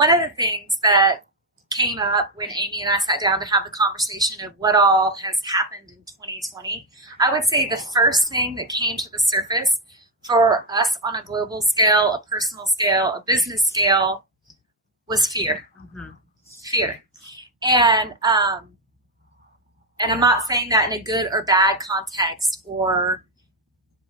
one of the things that came up when Amy and I sat down to have the conversation of what all has happened in 2020, I would say the first thing that came to the surface for us on a global scale, a personal scale, a business scale, was fear. Mm-hmm. Fear. And I'm not saying that in a good or bad context or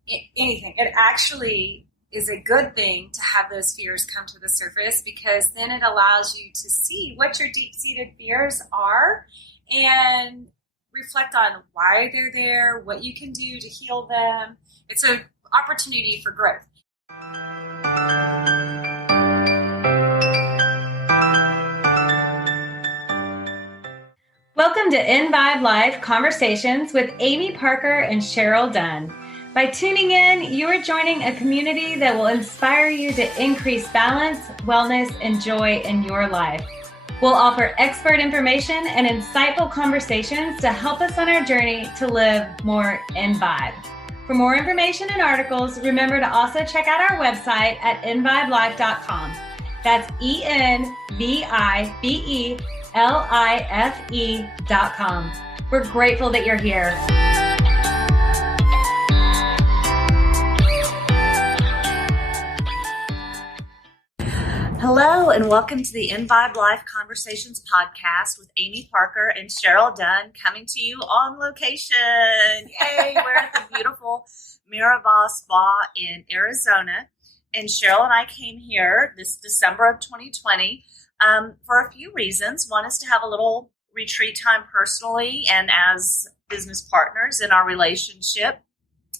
anything. It actually is a good thing to have those fears come to the surface, because then it allows you to see what your deep-seated fears are and reflect on why they're there, what you can do to heal them. It's an opportunity for growth. Welcome to EnVibe Live Conversations with Amy Parker and Cheryl Dunn. By tuning in, you are joining a community that will inspire you to increase balance, wellness, and joy in your life. We'll offer expert information and insightful conversations to help us on our journey to live more EnVibe. For more information and articles, remember to also check out our website at envibelife.com. That's EnVibelife.com. We're grateful that you're here. Hello, and welcome to the EnVibe Life Conversations podcast with Amy Parker and Cheryl Dunn, coming to you on location. Yay! We're at the beautiful Miraval Spa in Arizona, and Cheryl and I came here this December of 2020 for a few reasons. One is to have a little retreat time personally and as business partners in our relationship.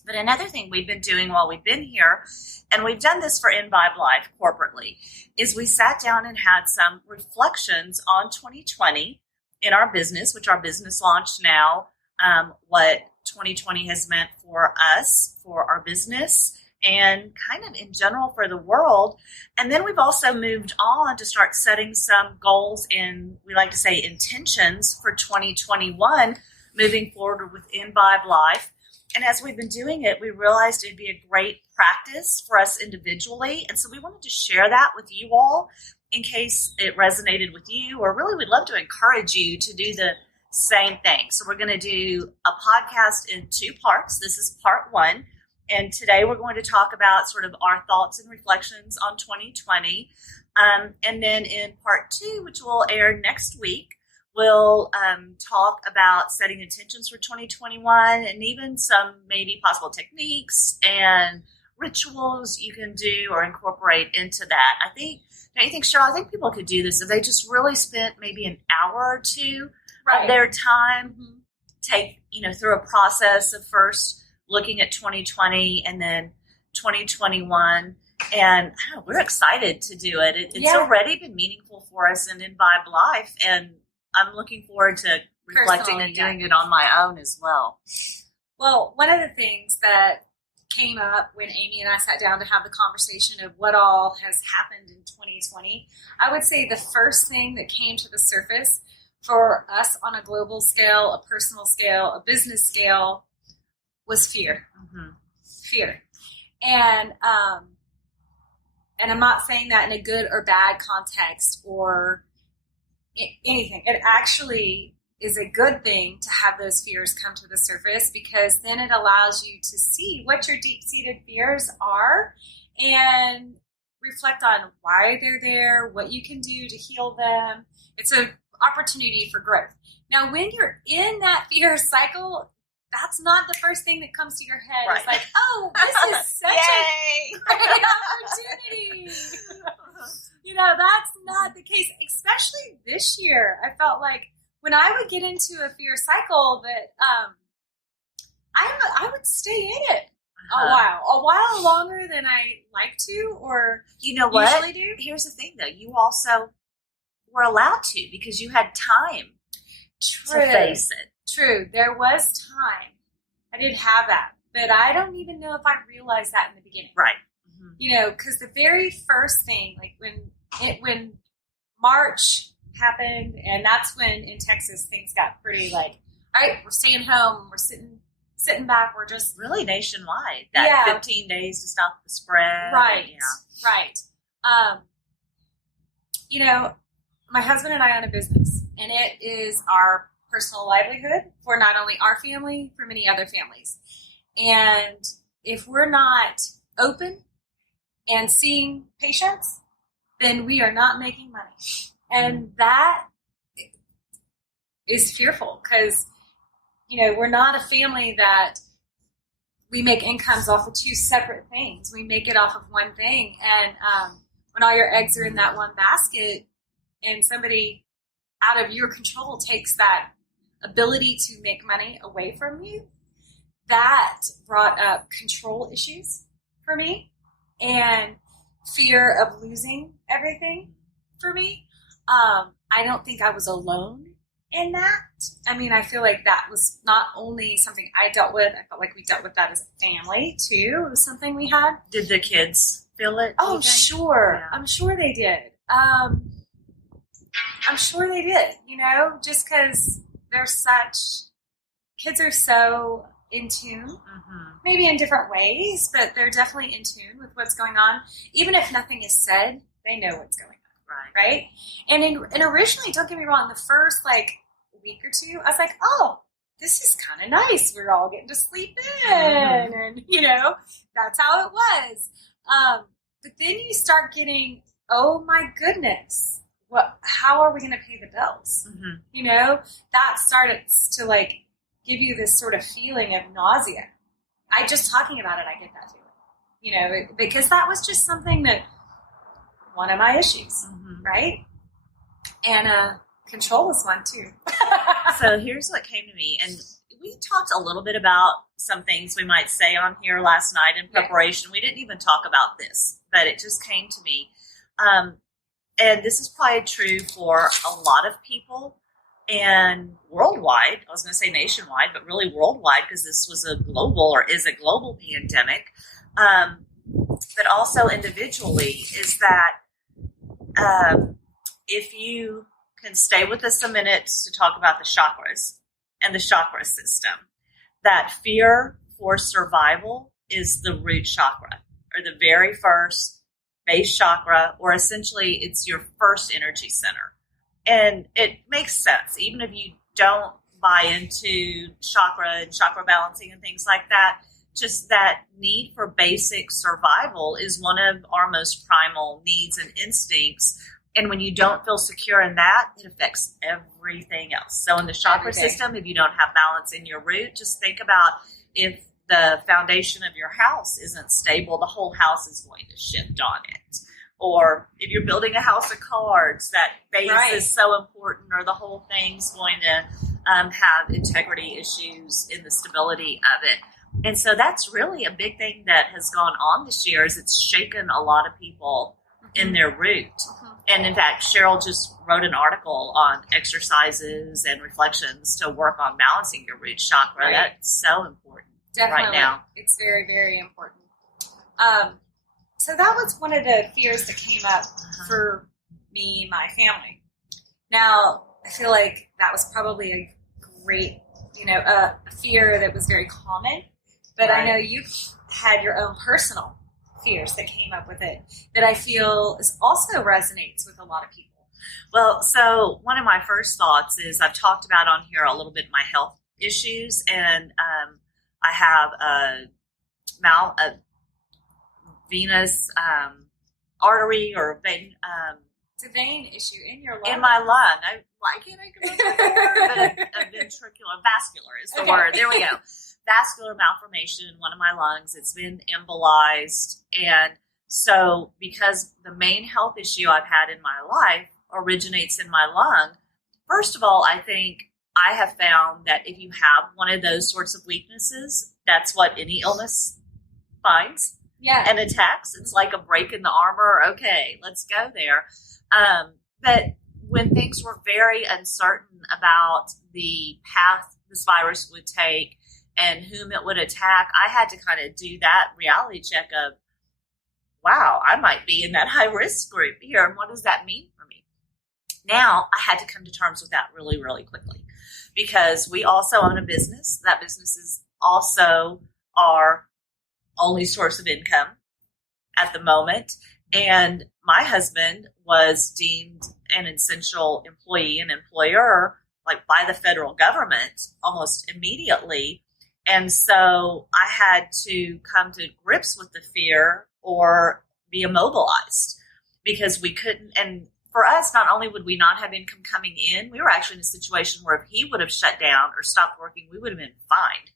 But another thing we've been doing while we've been here, and we've done this for EnVibe Life corporately, is we sat down and had some reflections on 2020 in our business, which our business launched now, what 2020 has meant for us, for our business, and kind of in general for the world. And then we've also moved on to start setting some goals in, we like to say, intentions for 2021, moving forward with EnVibe Life. And as we've been doing it, we realized it'd be a great practice for us individually. And so we wanted to share that with you all in case it resonated with you, or really we'd love to encourage you to do the same thing. So we're going to do a podcast in two parts. This is part one. And today we're going to talk about sort of our thoughts and reflections on 2020. And then in part two, which will air next week, we'll talk about setting intentions for 2021 and even some maybe possible techniques and rituals you can do or incorporate into that. Don't you think, Cheryl, I think people could do this if they just really spent maybe an hour or two of their time, through a process of first looking at 2020 and then 2021. And we're excited to do it. It's already been meaningful for us in EnVibe Life, and I'm looking forward to reflecting and doing it on my own as well. Well, one of the things that came up when Amy and I sat down to have the conversation of what all has happened in 2020, I would say the first thing that came to the surface for us on a global scale, a personal scale, a business scale, was fear. Mm-hmm. Fear. And I'm not saying that in a good or bad context or anything. It actually is a good thing to have those fears come to the surface, because then it allows you to see what your deep-seated fears are and reflect on why they're there, what you can do to heal them. It's an opportunity for growth. Now, when you're in that fear cycle, that's not the first thing that comes to your head. Right. It's like, oh, this is such a great opportunity. That's not the case, especially this year. I felt like when I would get into a fear cycle that I would stay in it a while longer than I like to or usually do. Here's the thing, though. You also were allowed to, because you had time to face it. True. There was time. I didn't have that. But I don't even know if I realized that in the beginning. Right. Mm-hmm. Because the very first thing, like when March happened, and that's when in Texas things got pretty like, all right, we're staying home, we're sitting back, we're just really nationwide. That 15 days to stop the spread. Right. Right. my husband and I own a business, and it is our personal livelihood for not only our family, for many other families. And if we're not open and seeing patients, then we are not making money. And that is fearful because, we're not a family that we make incomes off of two separate things. We make it off of one thing. And when all your eggs are in that one basket and somebody out of your control takes that ability to make money away from you, that brought up control issues for me and fear of losing everything for me. I don't think I was alone in that. I mean, I feel like that was not only something I dealt with, I felt like we dealt with that as a family too. It was something we had. Did the kids feel it? Oh, sure. Yeah. I'm sure they did. I'm sure they did, just because kids are so in tune, maybe in different ways, but they're definitely in tune with what's going on. Even if nothing is said, they know what's going on. Right? And originally, don't get me wrong, the first week or two, I was like, oh, this is kind of nice. We're all getting to sleep in. And, that's how it was. But then you start getting, oh my goodness, how are we going to pay the bills? That started to give you this sort of feeling of nausea. Just talking about it, I get that feeling, because that was just something that one of my issues, right? And control is one too. So here's what came to me, and we talked a little bit about some things we might say on here last night in preparation. Yeah. We didn't even talk about this, but it just came to me. And this is probably true for a lot of people and worldwide. I was going to say nationwide, but really worldwide because this was a global or is a global pandemic. But also individually is that if you can stay with us a minute to talk about the chakras and the chakra system, that fear for survival is the root chakra or the very first base chakra, or essentially it's your first energy center. And it makes sense, even if you don't buy into chakra and chakra balancing and things like that. Just that need for basic survival is one of our most primal needs and instincts. And when you don't feel secure in that, it affects everything else. So in the chakra system, if you don't have balance in your root, just think about if the foundation of your house isn't stable, the whole house is going to shift on it. Or if you're building a house of cards, that base is so important, or the whole thing's going to have integrity issues in the stability of it. And so that's really a big thing that has gone on this year is it's shaken a lot of people in their root. And in fact, Cheryl just wrote an article on exercises and reflections to work on balancing your root chakra. Right. That's so important right now. It's very, very important. So that was one of the fears that came up for me and my family. Now, I feel like that was probably a great, a fear that was very common. But I know you've had your own personal fears that came up with it that I feel also resonates with a lot of people. Well, so one of my first thoughts is I've talked about on here a little bit my health issues, and I have a venous artery or vein. It's a vein issue in your lung. In my lung. Why can't I remember the word? But a ventricular, vascular is the word. There we go. Vascular malformation in one of my lungs. It's been embolized. And so because the main health issue I've had in my life originates in my lung, first of all, I think I have found that if you have one of those sorts of weaknesses, that's what any illness finds and attacks. It's like a break in the armor. Okay, let's go there. But when things were very uncertain about the path this virus would take and whom it would attack, I had to kind of do that reality check of, wow, I might be in that high risk group here. And what does that mean for me? Now I had to come to terms with that really, really quickly because we also own a business. That business is also our only source of income at the moment. And my husband was deemed an essential employee and employer, like by the federal government almost immediately. And so I had to come to grips with the fear or be immobilized because we couldn't. And for us, not only would we not have income coming in, we were actually in a situation where if he would have shut down or stopped working, we would have been fined.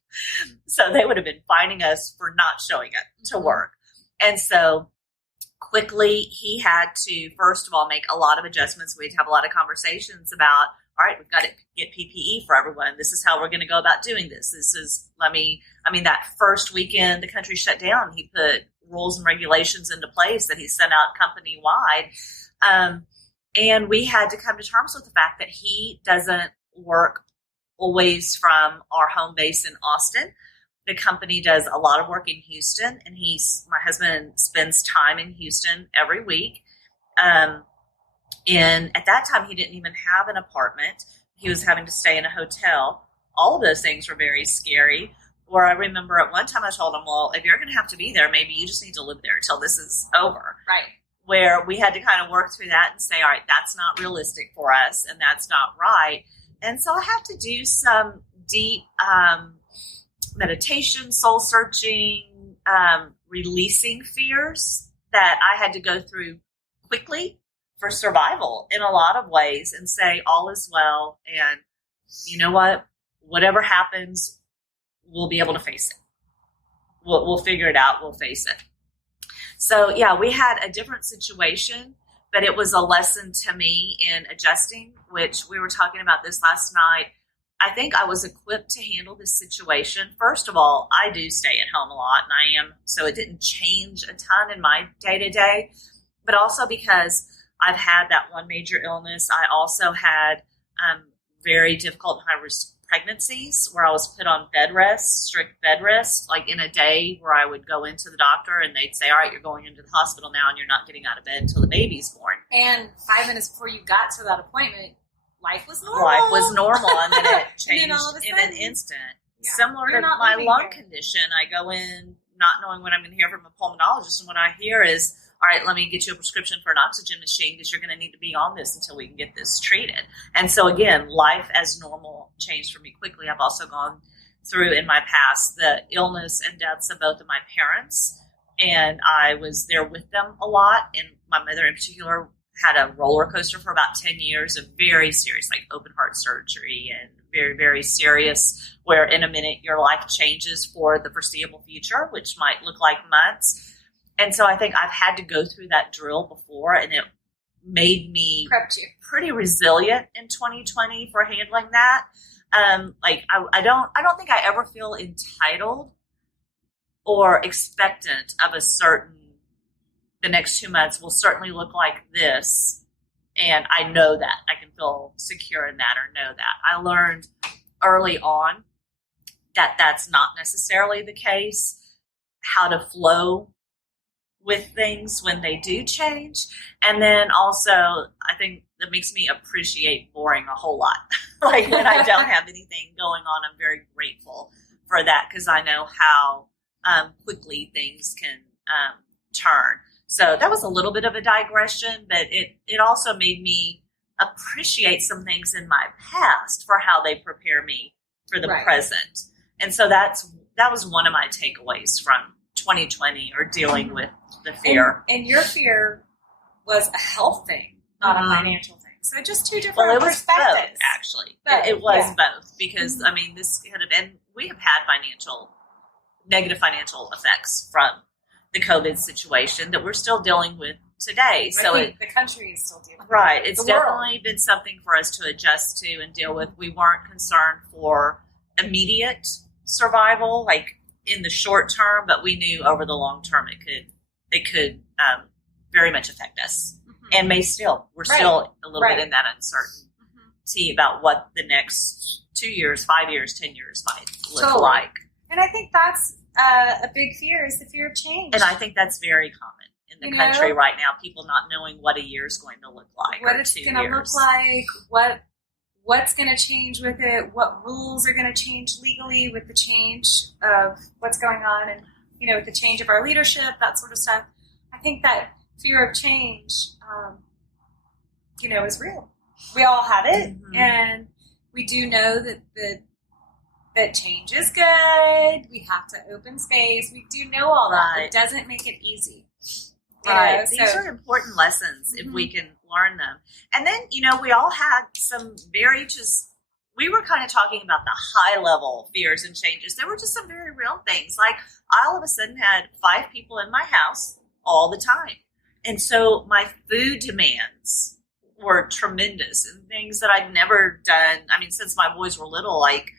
So they would have been fining us for not showing up to work. And so quickly, he had to, first of all, make a lot of adjustments. We'd have a lot of conversations about, all right, we've got to get PPE for everyone. This is how we're going to go about doing this. That first weekend the country shut down, he put rules and regulations into place that he sent out company-wide. And we had to come to terms with the fact that he doesn't work always from our home base in Austin. The company does a lot of work in Houston, and my husband spends time in Houston every week. And at that time, he didn't even have an apartment. He was having to stay in a hotel. All of those things were very scary. Where I remember at one time I told him, well, if you're going to have to be there, maybe you just need to live there until this is over. Right. Where we had to kind of work through that and say, all right, that's not realistic for us, and that's not right. And so I had to do some deep meditation, soul searching, releasing fears that I had to go through quickly for survival in a lot of ways and say all is well. And you know what? Whatever happens, we'll be able to face it. We'll figure it out. We'll face it. So yeah, we had a different situation, but it was a lesson to me in adjusting, which we were talking about this last night. I think I was equipped to handle this situation. First of all, I do stay at home a lot, and so it didn't change a ton in my day-to-day, but also because I've had that one major illness. I also had very difficult high-risk pregnancies where I was put on bed rest, strict bed rest, like in a day where I would go into the doctor and they'd say, all right, you're going into the hospital now and you're not getting out of bed until the baby's born. And 5 minutes before you got to that appointment, life was normal. And then it changed in an instant. Yeah. Similar to my lung condition, I go in not knowing what I'm going to hear from a pulmonologist, and what I hear is, all right, let me get you a prescription for an oxygen machine because you're going to need to be on this until we can get this treated. And so again, life as normal changed for me quickly. I've also gone through in my past the illness and deaths of both of my parents, and I was there with them a lot. And my mother in particular had a roller coaster for about 10 years of very serious, like open heart surgery and very, very serious, where in a minute your life changes for the foreseeable future, which might look like months. And so I think I've had to go through that drill before, and it made me pretty resilient in 2020 for handling that. I don't think I ever feel entitled or expectant of the next 2 months will certainly look like this. And I know that I can feel secure in that or know that. I learned early on that that's not necessarily the case, how to flow with things when they do change. And then also, I think that makes me appreciate boring a whole lot. Like when I don't have anything going on, I'm very grateful for that because I know how quickly things can turn. So that was a little bit of a digression, but it also made me appreciate some things in my past for how they prepare me for the present. And so that was one of my takeaways from 2020 or dealing with the fear. And your fear was a health thing, not a financial thing. So just two different perspectives. Both, actually. It was both because, this could have been, we have had negative financial effects from the COVID situation that we're still dealing with today. So the country is still dealing with. Right. It's definitely been something for us to adjust to and deal with. We weren't concerned for immediate survival, like in the short term, but we knew over the long term it could very much affect us and may still. We're still a little bit in that uncertainty about what the next 2 years, 5 years, 10 years might look like. And I think that's a big fear is the fear of change. And I think that's very common in the country right now, people not knowing what a year is going to look like. What it's going to look like, what's going to change with it, what rules are going to change legally with the change of what's going on and, with the change of our leadership, that sort of stuff. I think that fear of change, is real. We all have it, and we do know that change is good. We have to open space. We do know all that. It doesn't make it easy. Right. These are important lessons if we can learn them. And then, we all had some we were kind of talking about the high level fears and changes. There were just some very real things. Like I all of a sudden had 5 people in my house all the time. And so my food demands were tremendous, and things that I'd never done. I mean, since my boys were little, like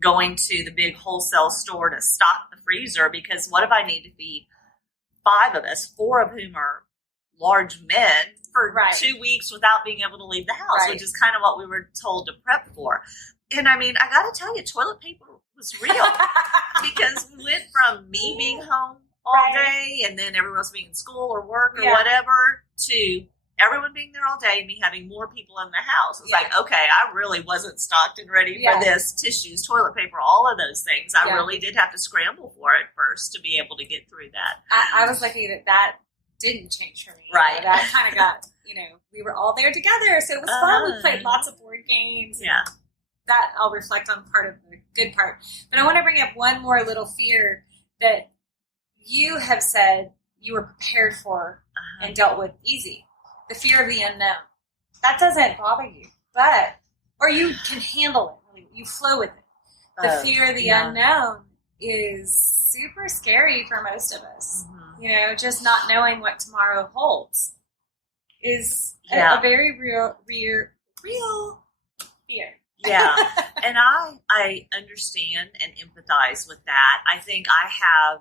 going to the big wholesale store to stock the freezer, because what if I need to feed 5 of us, 4 of whom are large men, for 2 weeks without being able to leave the house, which is kind of what we were told to prep for. And I mean, I got to tell you, toilet paper was real because we went from me being home all day and then everyone else being in school or work or whatever to everyone being there all day and me having more people in the house. It's like, okay, I really wasn't stocked and ready for this. Tissues, toilet paper, all of those things. I really did have to scramble for it first to be able to get through that. I was lucky that didn't change for me. Right. That kind of got, we were all there together. So it was fun. We played lots of board games. Yeah. That I'll reflect on part of the good part. But I want to bring up one more little fear that you have said you were prepared for and dealt with easy. The fear of the unknown. That doesn't bother you, or you can handle it. Really. You flow with it. The fear of the unknown is super scary for most of us. Just not knowing what tomorrow holds is a very real fear. Yeah. And I understand and empathize with that. I think I have,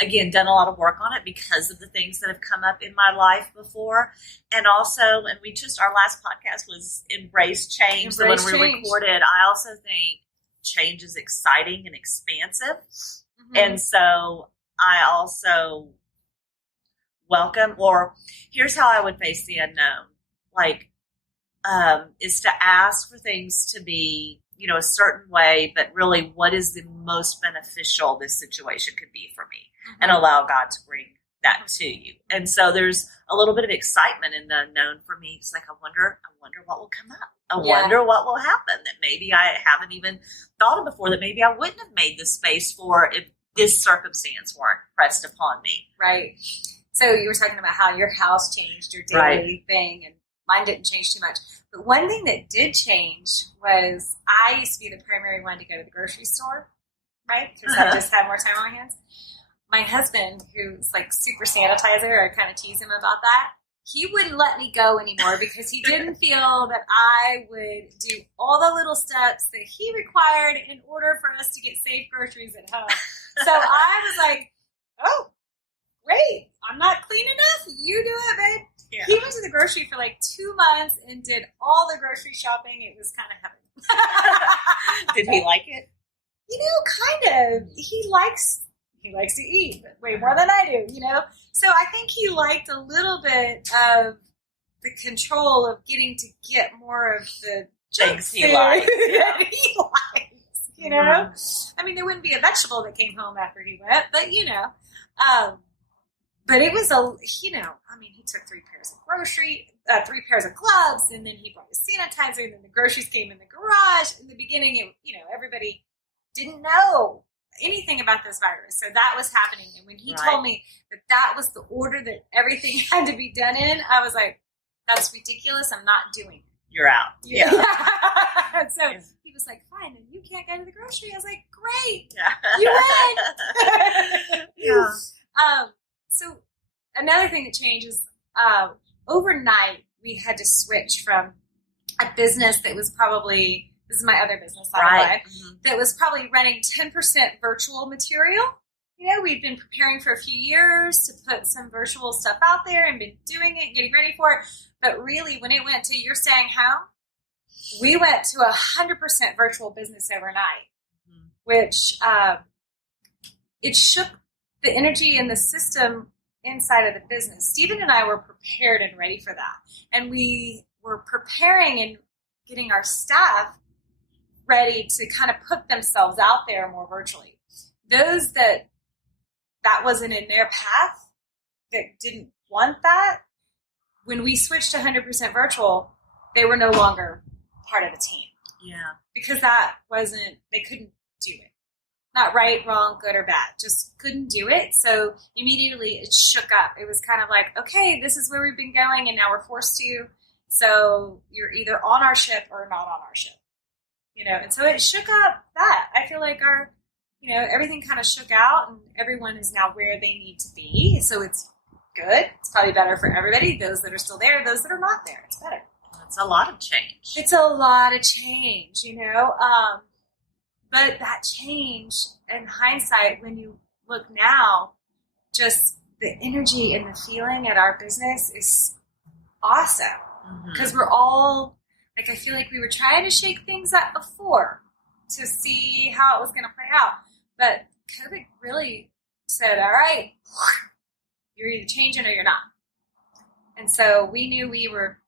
again, done a lot of work on it because of the things that have come up in my life before. And also, and our last podcast was Embrace Change. So when we recorded, I also think change is exciting and expansive. And so I also welcome, or here's how I would face the unknown. Is to ask for things to be, a certain way, but really what is the most beneficial this situation could be for me, and allow God to bring that to you. And so there's a little bit of excitement in the unknown for me. It's like, I wonder what will come up. I wonder what will happen that maybe I haven't even thought of before, that maybe I wouldn't have made the space for if this circumstance weren't pressed upon me. Right. So you were talking about how your house changed, your daily thing, and mine didn't change too much. But one thing that did change was I used to be the primary one to go to the grocery store, right? Because I just had more time on my hands. My husband, who's like super sanitizer, I kind of tease him about that. He wouldn't let me go anymore because he didn't feel that I would do all the little steps that he required in order for us to get safe groceries at home. So I was like, oh, great. I'm not clean enough. You do it, babe. Yeah. He went to the grocery for like 2 months and did all the grocery shopping. It was kind of heaven. Did he like it? Kind of. He likes to eat way more than I do, So I think he liked a little bit of the control of getting to get more of the things he likes. He likes, I mean, there wouldn't be a vegetable that came home after he went, but but it was he took 3 pairs of gloves, and then he brought his sanitizer, and then the groceries came in the garage. In the beginning, everybody didn't know anything about this virus, so that was happening. And when he told me that was the order that everything had to be done in, I was like, that's ridiculous. I'm not doing it. You're out. Yeah. So he was like, fine, and you can't go to the grocery. I was like, great. You win. So another thing that changes, overnight, we had to switch from a business that was probably, this is my other business, by the way, that was probably running 10% virtual material. We'd been preparing for a few years to put some virtual stuff out there and been doing it, getting ready for it. But really, when it went to you're staying home, we went to 100% virtual business overnight, which it shook the energy and the system inside of the business. Stephen and I were prepared and ready for that. And we were preparing and getting our staff ready to kind of put themselves out there more virtually. Those that wasn't in their path, that didn't want that, when we switched to 100% virtual, they were no longer part of the team. Yeah. Because they couldn't do it. Not right, wrong, good, or bad. Just couldn't do it. So immediately it shook up. It was kind of like, okay, this is where we've been going, and now we're forced to. So you're either on our ship or not on our ship. And so it shook up that. I feel like everything kind of shook out, and everyone is now where they need to be. So it's good. It's probably better for everybody. Those that are still there, those that are not there. It's better. It's a lot of change. It's a lot of change, but that change, in hindsight, when you look now, just the energy and the feeling at our business is awesome. Because we're all, I feel like we were trying to shake things up before to see how it was going to play out. But COVID really said, all right, you're either changing or you're not. And so we knew we were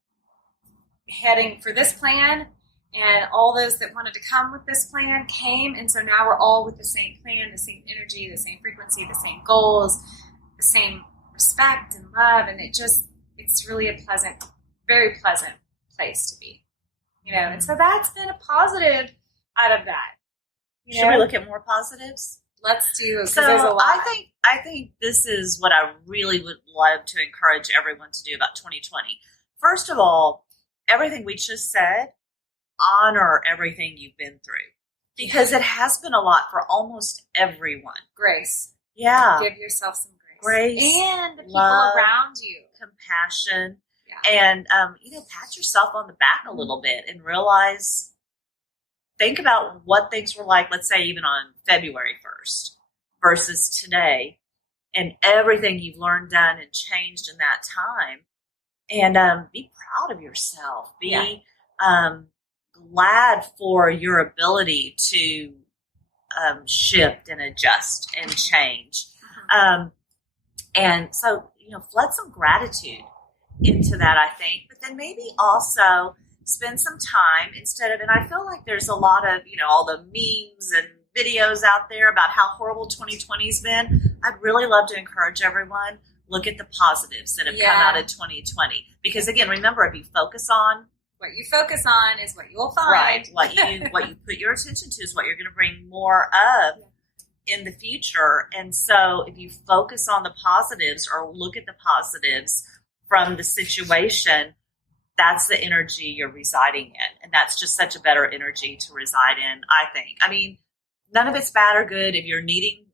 heading for this plan, and all those that wanted to come with this plan came. And so now we're all with the same plan, the same energy, the same frequency, the same goals, the same respect and love. And it's really a very pleasant place to be, and so that's been a positive out of that. Should we look at more positives? Let's do. So there's a lot. I think this is what I really would love to encourage everyone to do about 2020. First of all, everything we just said, honor everything you've been through, because it has been a lot for almost everyone. Grace. Yeah. Give yourself some grace. And the people love, around you. Compassion. Yeah. And, pat yourself on the back a little bit and think about what things were like, let's say even on February 1st versus today, and everything you've learned, done, and changed in that time. And be proud of yourself. Be glad for your ability to shift and adjust and change. And so, flood some gratitude into that, I think. But then maybe also spend some time and I feel like there's a lot of, all the memes and videos out there about how horrible 2020's been. I'd really love to encourage everyone, look at the positives that have come out of 2020. Because again, remember, if you focus on what you focus on is what you'll find. Right. What you put your attention to is what you're going to bring more of in the future. And so if you focus on the positives or look at the positives from the situation, that's the energy you're residing in. And that's just such a better energy to reside in, I think. I mean, none of it's bad or good. If you're needing,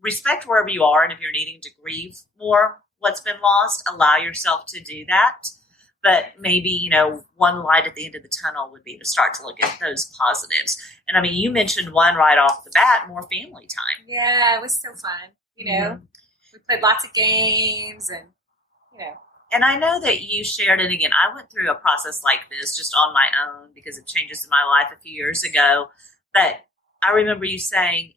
respect wherever you are. And if you're needing to grieve more what's been lost, allow yourself to do that. But maybe, one light at the end of the tunnel would be to start to look at those positives. And I mean, you mentioned one right off the bat, more family time. Yeah, it was so fun. We played lots of games and, And I know that you shared, and again, I went through a process like this just on my own because of changes in my life a few years ago. But I remember you saying,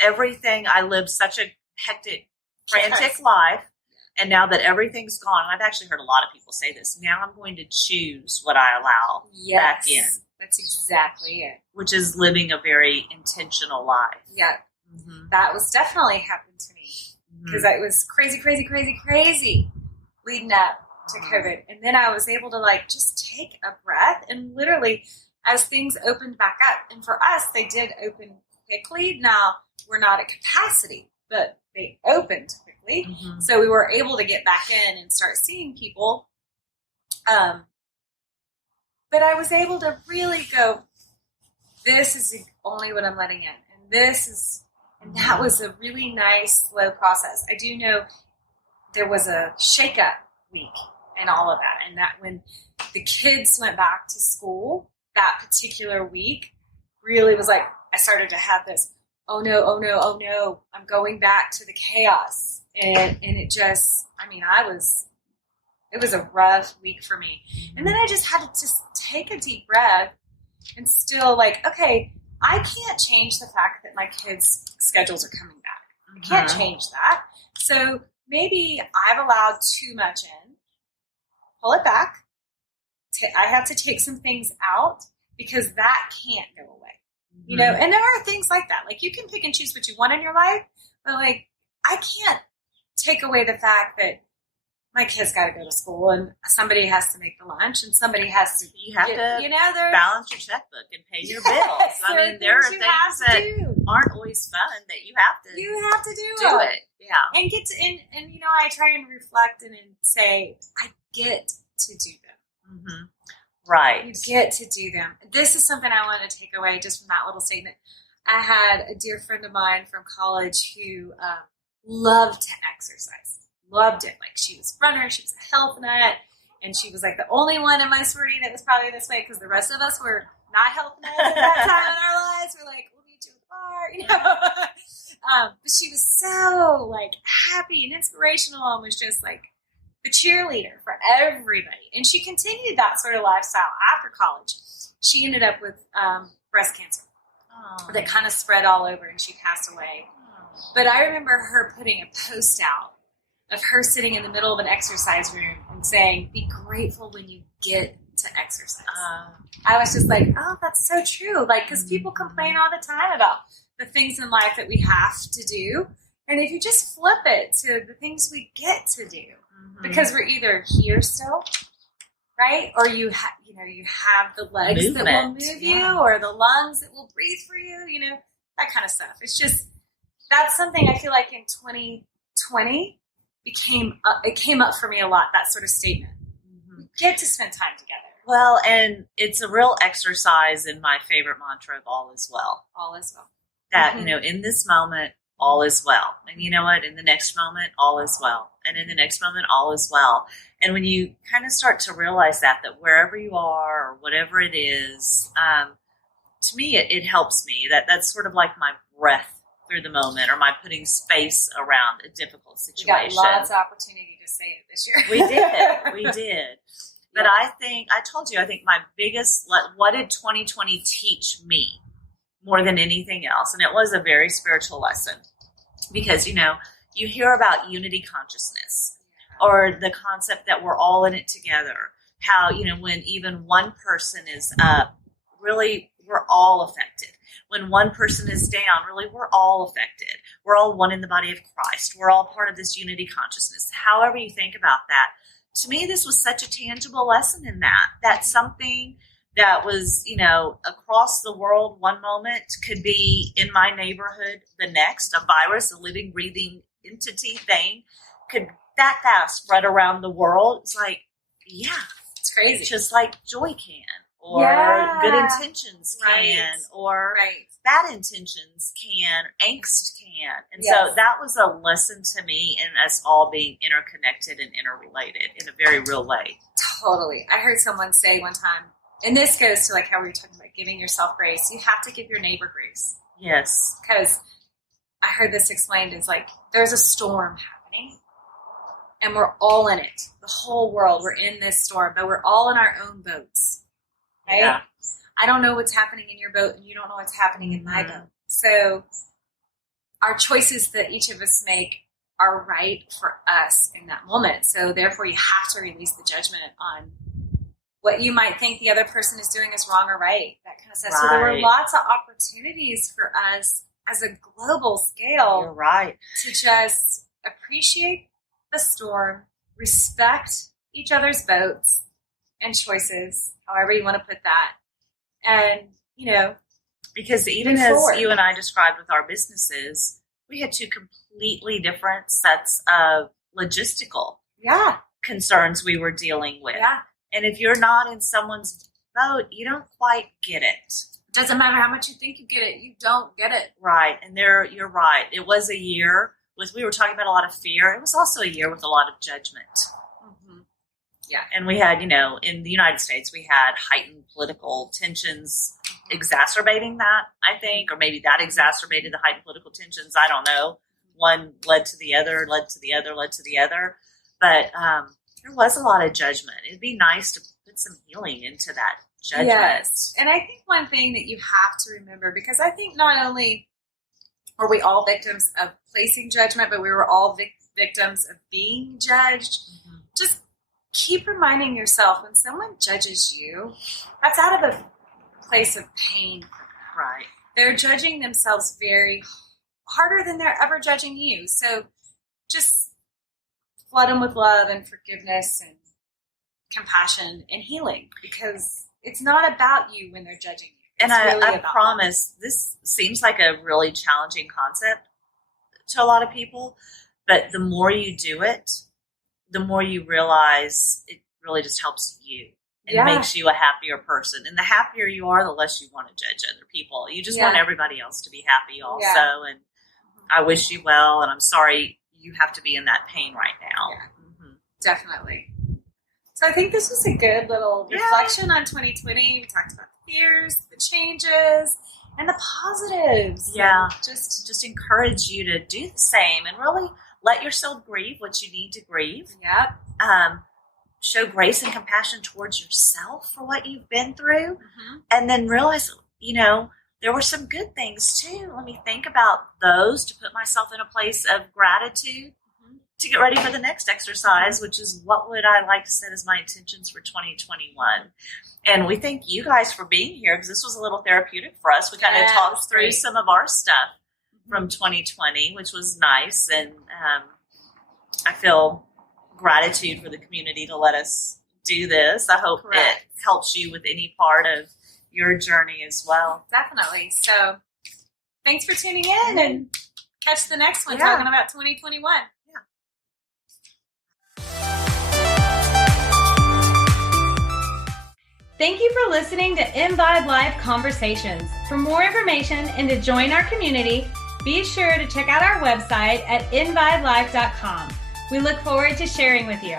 everything, I lived such a hectic, frantic life. And now that everything's gone, and I've actually heard a lot of people say this, now I'm going to choose what I allow back in. That's exactly it. Which is living a very intentional life. Yeah. Mm-hmm. That was definitely happened to me. Because it was crazy leading up to COVID. And then I was able to just take a breath, and literally as things opened back up, and for us, they did open quickly. Now we're not at capacity, but they opened quickly. Mm-hmm. So we were able to get back in and start seeing people. But I was able to really go, this is only what I'm letting in. And that was a really nice, slow process. I do know there was a shake-up week and all of that. And that when the kids went back to school, that particular week really was I started to have this, oh no, I'm going back to the chaos. And it just, it was a rough week for me. And then I just had to just take a deep breath and still okay, I can't change the fact that my kids' schedules are coming back. I can't change that. So maybe I've allowed too much in. Pull it back. I have to take some things out because that can't go away. And there are things like that. You can pick and choose what you want in your life, but I can't take away the fact that my kids got to go to school and somebody has to make the lunch and somebody has to, you have to balance your checkbook and pay your bills. I mean, there are things that aren't always fun that you have to do it. Yeah. And get to, and you know, I try and reflect and say, I get to do them. Mm-hmm. Right. You get to do them. This is something I want to take away just from that little statement. I had a dear friend of mine from college who loved to exercise. Loved it. Like, she was a runner, she was a health nut, and she was like the only one in my sorority that was probably this way, because the rest of us were not health nuts at that time in our lives. We're like, we'll meet you at the bar, you know. But she was so like happy and inspirational and was just like the cheerleader for everybody. And she continued that sort of lifestyle after college. She ended up with breast cancer that kind of spread all over, and she passed away. But I remember her putting a post out of her sitting in the middle of an exercise room and saying, be grateful when you get to exercise. I was just like, oh, that's so true. Like, because people complain all the time about the things in life that we have to do. And if you just flip it to the things we get to do, because we're either here still, right? Or you have the legs that will move you, or the lungs that will breathe for you, you know, that kind of stuff. It's just, that's something I feel like in 2020, it came up for me a lot, that sort of statement. We get to spend time together. Well, and it's a real exercise in my favorite mantra of all is well. All is well. That, you know, in this moment, all is well. And you know what? In the next moment, all is well. And in the next moment, all is well. And when you kind of start to realize that wherever you are or whatever it is, to me, it helps me. That's sort of like my breath through the moment, or my putting space around a difficult situation. We got lots of opportunity to say it this year. We did. But I think my biggest, what did 2020 teach me more than anything else? And it was a very spiritual lesson, because, you know, you hear about unity consciousness, or the concept that we're all in it together. How, you know, when even one person is up, really, we're all affected. When one person is down, really, we're all affected. We're all one in the body of Christ. We're all part of this unity consciousness. However you think about that, to me, this was such a tangible lesson in that something that was, you know, across the world one moment could be in my neighborhood the next. A virus, a living, breathing entity thing could that fast spread around the world. It's like, yeah, it's crazy. Just like joy can. Or good intentions can, or bad intentions can, angst can. And so that was a lesson to me in us all being interconnected and interrelated in a very real way. Totally. I heard someone say one time, and this goes to like how we were talking about giving yourself grace. You have to give your neighbor grace. Yes. Because I heard this explained as like, there's a storm happening, and we're all in it. The whole world, we're in this storm, but we're all in our own boats. Right? Yeah. I don't know what's happening in your boat, and you don't know what's happening in my boat. So our choices that each of us make are right for us in that moment. So therefore, you have to release the judgment on what you might think the other person is doing is wrong or right, that kind of stuff. Right. So there were lots of opportunities for us as a global scale. You're right. To just appreciate the storm, respect each other's boats and choices, however you want to put that. And, you know, because even as you and I described with our businesses, we had two completely different sets of logistical concerns we were dealing with. Yeah. And if you're not in someone's boat, you don't quite get it. Doesn't matter how much you think you get it, you don't get it. Right. And you're right. It was a year we were talking about a lot of fear. It was also a year with a lot of judgment. Yeah. And we had, you know, in the United States, we had heightened political tensions exacerbating that, I think, or maybe that exacerbated the heightened political tensions. I don't know. One led to the other, led to the other, led to the other. But there was a lot of judgment. It'd be nice to put some healing into that judgment. Yes. And I think one thing that you have to remember, because I think not only were we all victims of placing judgment, but we were all victims of being judged. Just keep reminding yourself when someone judges you, that's out of a place of pain. Right. They're judging themselves very harder than they're ever judging you. So just flood them with love and forgiveness and compassion and healing, because it's not about you when they're judging you. And I promise, this seems like a really challenging concept to a lot of people, but the more you do it, the more you realize it really just helps you and makes you a happier person. And the happier you are, the less you want to judge other people. You just want everybody else to be happy also. Yeah. And I wish you well, and I'm sorry you have to be in that pain right now. Yeah, definitely. So I think this was a good little reflection on 2020. We talked about the fears, the changes, and the positives. Yeah. Just encourage you to do the same and really let yourself grieve what you need to grieve. Yep. Show grace and compassion towards yourself for what you've been through. And then realize, there were some good things too. Let me think about those to put myself in a place of gratitude to get ready for the next exercise, which is what would I like to set as my intentions for 2021. And we thank you guys for being here, because this was a little therapeutic for us. We kind of talked through some of our stuff from 2020, which was nice. And I feel gratitude for the community to let us do this. I hope it helps you with any part of your journey as well. Definitely. So thanks for tuning in, and catch the next one talking about 2021. Thank you for listening to EnVibe Live Conversations. For more information and to join our community, be sure to check out our website at envibelive.com. We look forward to sharing with you.